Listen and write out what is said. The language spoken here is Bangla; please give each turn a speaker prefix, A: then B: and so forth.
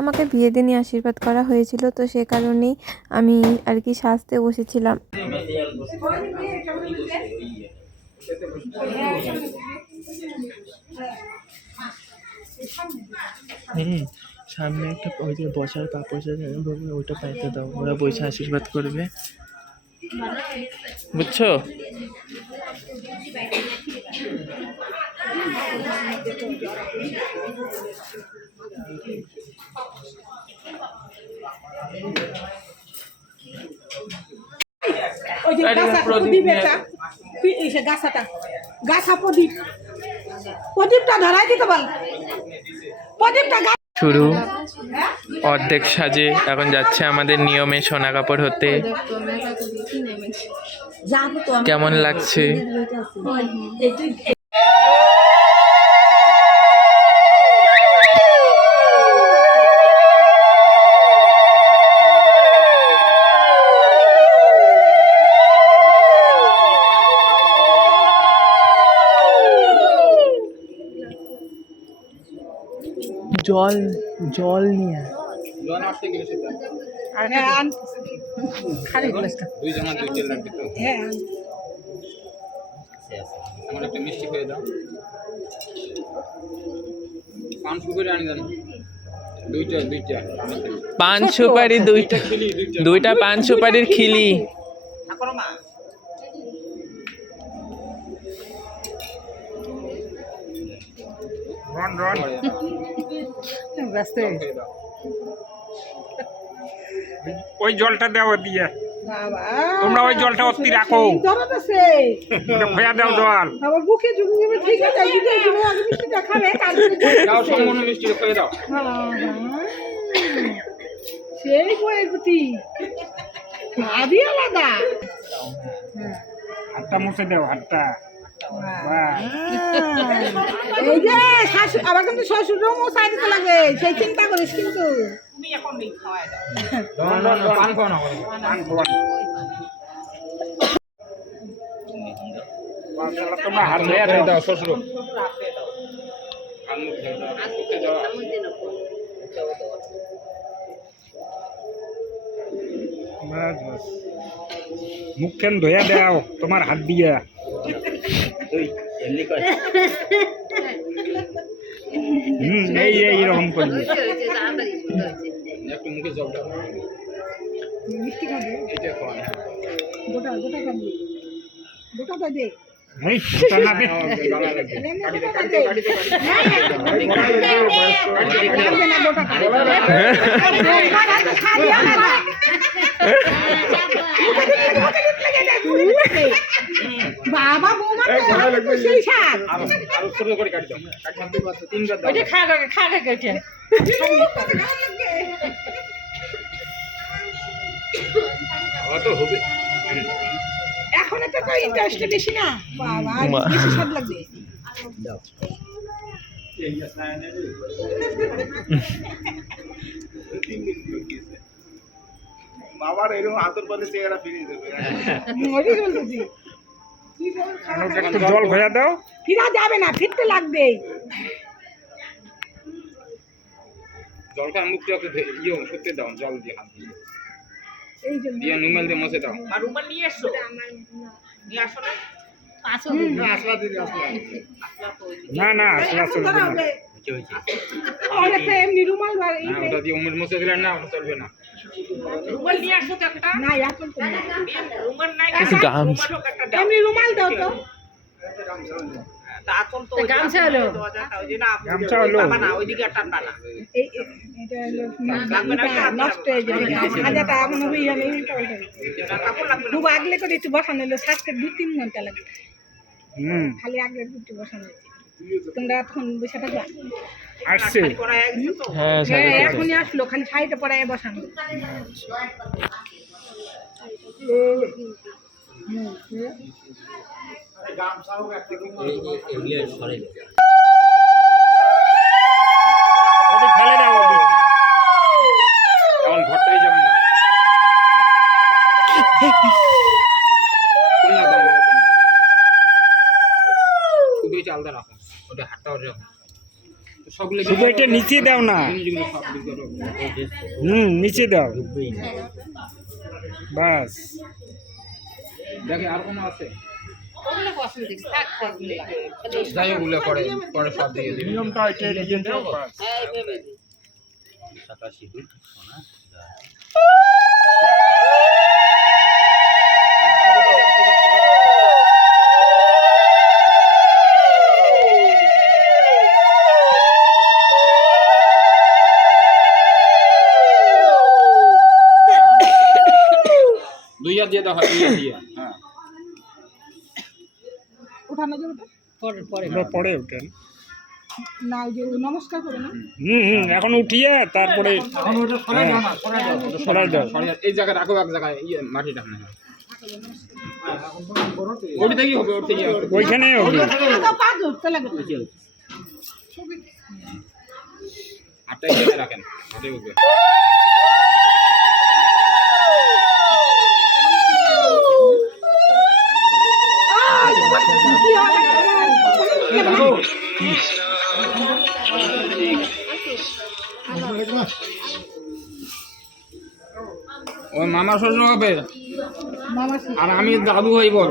A: আমাকে বিয়ে দিনই আশীর্বাদ করা হয়েছিল, তো সে কারণেই আমি আর কি সাজতে বসেছিলাম।
B: সামনে একটা ওই যে বসার পাপড় বলবে ওইটা পাইতে দাও, ওরা বসে আশীর্বাদ করবে। বুঝছ?
C: ওই যে
B: আরে
C: গাছা
B: প্রদীপ
C: প্রদীপ
B: নিয়ে-
C: এটা পি- এই সে গাছাটা। গাছা প্রদীপ। প্রদীপটা ধরাই দিতে বল। প্রদীপটা
B: শুরু। অর্ধেক সাজে এখন যাচ্ছে আমাদের নিয়মে সোনা কাপড় হতে। কেমন লাগছে জল জল নিয়ে আয়।
C: হ্যাঁ আন- খালি গ্লাসটা।
D: দুই জমা দুই তেল লাগবে তো
C: হ্যাঁ আন।
D: আমার একটা মিষ্টি করে দাও পাঁচ করে আনি। দেন দুইটা দুইটা
B: পান সুপারি দুইটা
D: দুইটা
B: দুইটা পান সুপারির খিলি।
D: রন রন
C: ব্যস্ত
E: ওই জলটা দেওয়া দিয়ে।
C: বাবা।
E: তোমরা ওই জলটা অতি রাখো। ভয়া দাও জল।
C: আমার বুকে ঝুঁকি ঝুঁকি ঠিক আছে এই দিকে এগুলো আগে মিষ্টিটা খাবে
D: দাও সম্পূর্ণ মিষ্টি করে দাও।
C: সেই বইয়ের গুটি। আদি আলাদা।
E: হাতটা মুছে দাও হাতটা।
C: এই যে শাশু আবার কিন্তু শ্বশুরও মশাই দিতে লাগে সেই চিন্তা করিস কিন্তু।
E: তোমরা দাও
D: শ্বশুর। মুখ।
E: মুখখান ধুয়ে দাও তোমার হাত দিয়ে। হুম এই এই রকম করবে
D: একটু মুখে জল
C: মিষ্টি খাবে?
D: এইটা খাওয়া
C: গোটা গোটা খাবি। গোটাটা দে।
E: এই ফুটা না দে।
D: গালা লাগবে
C: গোটাটা দে। লাগবে না গোটাটা খাবি। আলাদা বাবা বৌমা এখন তো তো ইন্টারেস্ট বেশি না। বাবা বেশি স্বাদ লাগবে
F: বাবার এরকম আদর পালে চেহারা ফিরিয়ে দেবে।
E: একটু
C: না।
E: জল ভয়া দাও।
C: ফিরা যাবে না ফিরতে লাগবে
D: জলটা মুখটা একটু ইয়ে সত্যি দাও জল দিয়ে হাত দিয়ে। দিয়ে নুমেল দিয়ে মুছে দাও।
F: না।
E: না না আসলে
C: এখন
E: চলবে না।
C: তো এমনি রুমাল
D: ওটা দিয়ে মুছে দিলেন না চলবে না।
B: কিছু গামছ
C: এমনি রুমাল দাও তো।
E: গামছা হলো।
C: এই এই- হলো নষ্ট হয়ে যাবে। হাজারটা এমন হবে ইয়ালে উল্টা উল্টা খুব আগলে করে একটু বসানো হলো। সাজতে দু তিন ঘণ্টা লাগে খালি আগলে একটু বসানো হয়েছে। তোমরা এখন বসে থাকবা
E: আসছে।
B: হ্যাঁ
C: হ্যাঁ। এখনই আসলো খালি শাড়িটা পরায় বসানো।
E: ফেলে
D: এখন ঘরটাই যাবে না কোন না দাও শুধু চালটা রাখো ওটা হাতটা রাখো
E: শুধু এটা নিচে দাও না। হুম নিচে দাও। বাস।
D: দেখে আর কোনো আছে?
E: নিয়মটা এটা দিয়ে দাও বাস
D: দুই দিয়ে। দাও হ্যাঁ
C: ওঠানো যাবে তো?
E: এবার পরে। ওঠেন
C: না যে নমস্কার করে না?
E: হুম হুম এখন উঠিয়ে তারপরে হ্যাঁ, সরাই দাও।
D: সরে যাও। এই জায়গায় রাখো এক জায়গায় ইয়ে মাটি না ওটি হবে
E: ওইখানে হবে।
C: পা ধরতে লাগবে
D: আটটা জায়গায় রাখেন ওটাই হবে ও মামা শ্বশুর হবে আর আমি দাদু হই বল।